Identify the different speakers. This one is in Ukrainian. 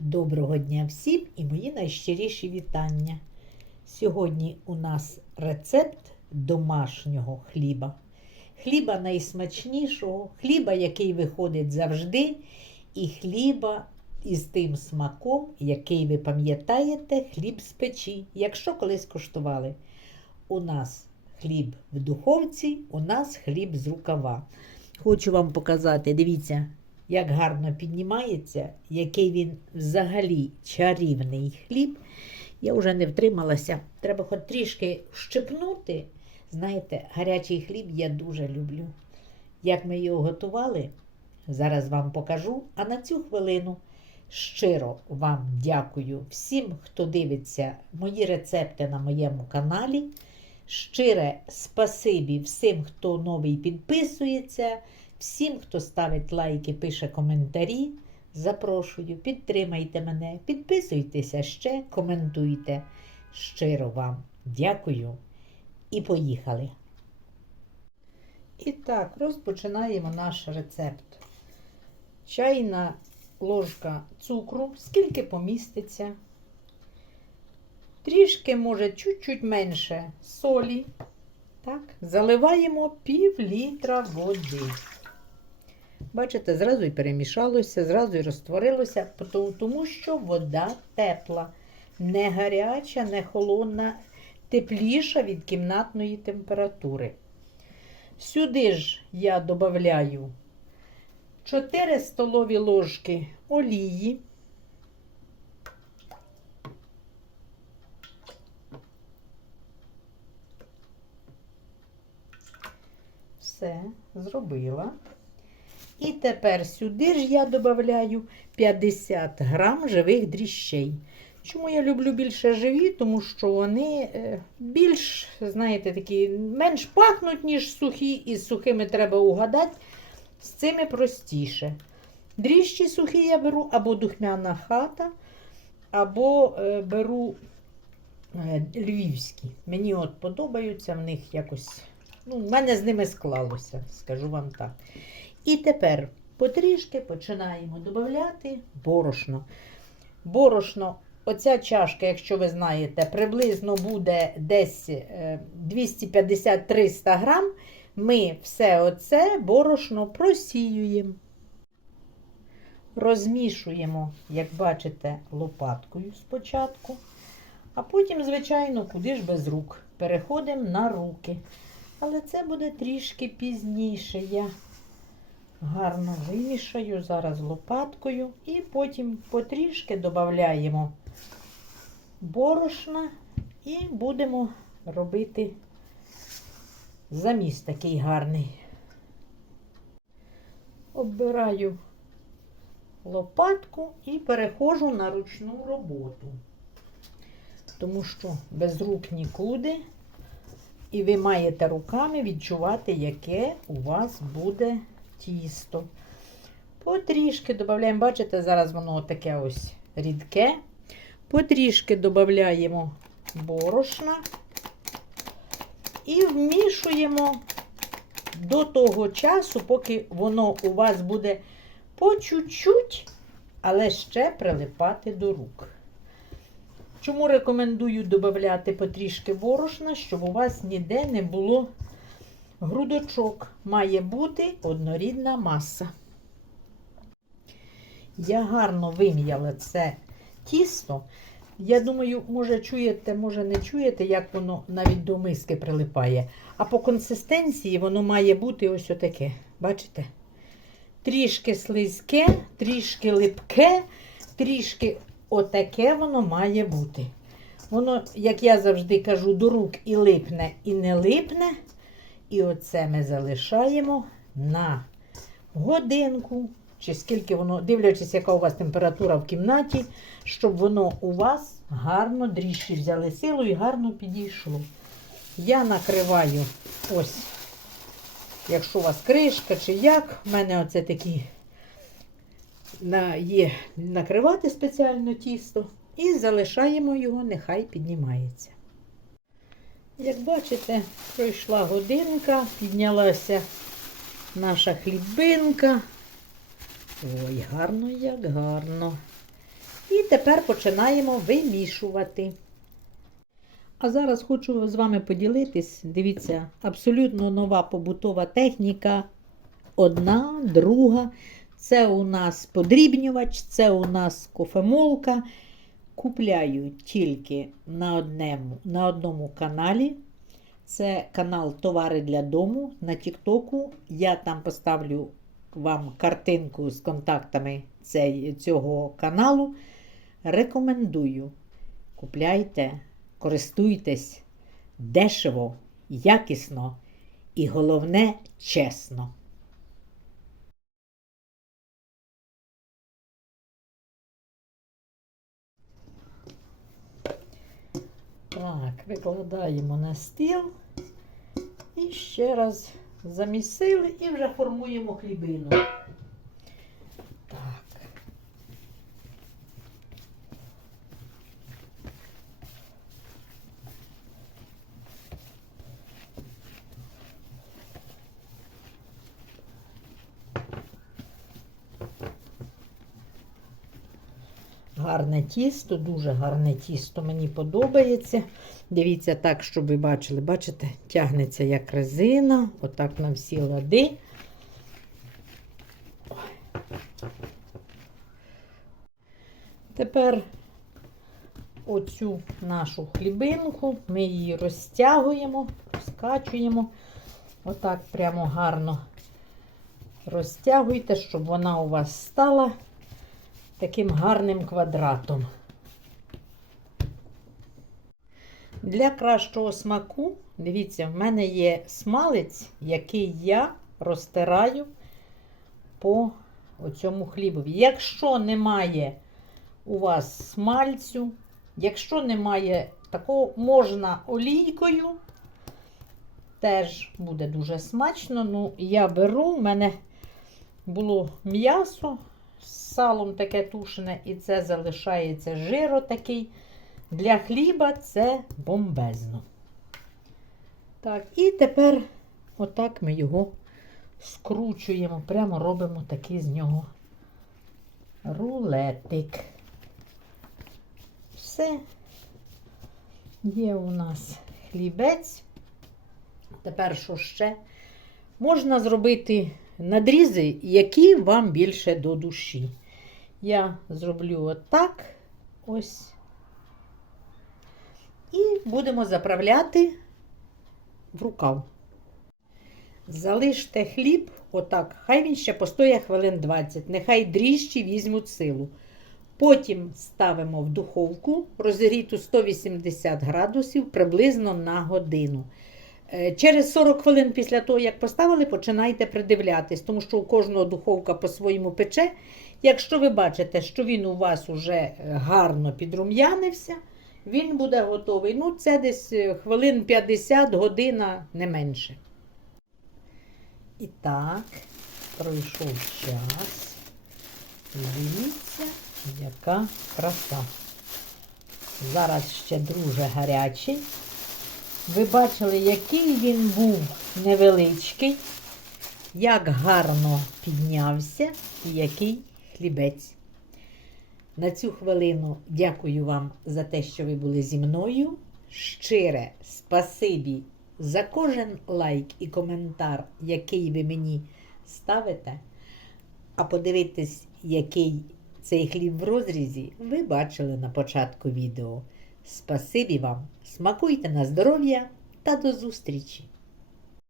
Speaker 1: Доброго дня всім і мої найщиріші вітання. Сьогодні у нас рецепт домашнього хліба. Хліба найсмачнішого, хліба, який виходить завжди, і хліба із тим смаком, який ви пам'ятаєте, хліб з печі, якщо колись куштували. У нас хліб в духовці, у нас хліб з рукава. Хочу вам показати, дивіться, як гарно піднімається, який він взагалі чарівний хліб. Я вже не втрималася. Треба хоч трішки щепнути. Знаєте, гарячий хліб я дуже люблю. Як ми його готували, зараз вам покажу. А на цю хвилину щиро вам дякую всім, хто дивиться мої рецепти на моєму каналі. Щире спасибі всім, хто новий підписується. Всім, хто ставить лайки, пише коментарі, запрошую, підтримайте мене, підписуйтеся ще, коментуйте. Щиро вам дякую і поїхали. І так, розпочинаємо наш рецепт. Чайна ложка цукру, скільки поміститься. Трішки, може, чуть-чуть менше солі. Так, заливаємо пів літра води. Бачите, зразу і перемішалося, зразу і розтворилося, тому що вода тепла, не гаряча, не холодна, тепліша від кімнатної температури. Сюди ж я додаю 4 столові ложки олії. Все, зробила. І тепер сюди ж я додаю 50 грам живих дріщей. Чому я люблю більше живі? Тому що вони е, більш, знаєте, такі, менш пахнуть, ніж сухі, і з сухими треба угадати. З цими простіше. Дріжджі сухі я беру або духмяна хата, або е, беру е, львівські. Мені от подобаються в них якось. Ну, в мене з ними склалося, скажу вам так. І тепер потрішки починаємо додати борошно. Борошно, оця чашка, якщо ви знаєте, приблизно буде десь 250-300 грам. Ми все оце борошно просіюємо. Розмішуємо, як бачите, лопаткою спочатку. А потім, звичайно, куди ж без рук. Переходимо на руки. Але це буде трішки пізніше. Я гарно вимішаю зараз лопаткою і потім потрішки додаємо борошна і будемо робити заміс такий гарний. Оббираю лопатку і переходжу на ручну роботу, тому що без рук нікуди. І ви маєте руками відчувати, яке у вас буде тісто. Потрішки додаємо, бачите, зараз воно таке ось рідке. Потрішки додаємо борошна і вмішуємо до того часу, поки воно у вас буде по чуть-чуть, але ще прилипати до рук. Чому рекомендую додати потрішки борошна, щоб у вас ніде не було грудочок. Має бути однорідна маса. Я гарно вим'яла це тісто. Я думаю, може чуєте, може не чуєте, як воно навіть до миски прилипає. А по консистенції воно має бути ось отаке. Бачите? Трішки слизьке, трішки липке, трішки отаке воно має бути. Воно, як я завжди кажу, до рук і липне, і не липне. І оце ми залишаємо на годинку, чи скільки воно, дивлячись, яка у вас температура в кімнаті, щоб воно у вас гарно дріжджі взяли силу і гарно підійшло. Я накриваю ось, якщо у вас кришка чи як, в мене оце такі на, є накривати спеціально тісто. І залишаємо його, нехай піднімається. Як бачите, пройшла годинка, піднялася наша хлібинка. Ой, гарно, як гарно. І тепер починаємо вимішувати. А зараз хочу з вами поділитись. Дивіться, абсолютно нова побутова техніка. Одна, друга. Це у нас подрібнювач, це у нас кофемолка. Купляю тільки на одному, на одному каналі. Це канал Товари для дому на Тіктоку. Я там поставлю вам картинку з контактами цього каналу. Рекомендую. Купляйте, користуйтесь дешево, якісно і головне чесно. Так, викладаємо на стіл і ще раз замісили і вже формуємо хлібину. Гарне тісто, дуже гарне тісто, мені подобається. Дивіться так, щоб ви бачили. Бачите, тягнеться як резина, отак на всі лади. Тепер оцю нашу хлібинку ми її розтягуємо, розкачуємо. Отак прямо гарно розтягуйте, щоб вона у вас стала таким гарним квадратом. Для кращого смаку, дивіться, в мене є смалець, який я розтираю по цьому хлібові. Якщо немає у вас смальцю, якщо немає такого, можна олійкою, теж буде дуже смачно. Ну, я беру, в мене було м'ясо салом таке тушене, і це залишається жиро такий. Для хліба це бомбезно. Так, і тепер отак ми його скручуємо, прямо робимо такий з нього рулетик. Все. Є у нас хлібець. Тепер що ще? Можна зробити надрізи, які вам більше до душі. Я зроблю отак. Ось. І будемо заправляти в рукав. Залиште хліб, отак, хай він ще постоє хвилин 20, нехай дріжджі візьмуть силу. Потім ставимо в духовку розігріту 180 градусів приблизно на годину. Е, Через 40 хвилин після того, як поставили, починайте придивлятись, тому що у кожного духовка по-своєму пече. Якщо ви бачите, що він у вас уже гарно підрум'янився, він буде готовий. Ну, це десь е, хвилин 50, година, не менше. І так, пройшов час. Дивіться, яка краса. Зараз ще дуже гарячий. Ви бачили, який він був невеличкий, як гарно піднявся і який хлібець. На цю хвилину дякую вам за те, що ви були зі мною. Щире спасибі за кожен лайк і коментар, який ви мені ставите. А подивитись, який цей хліб в розрізі, ви бачили на початку відео. Спасибі вам, смакуйте на здоров'я та до зустрічі!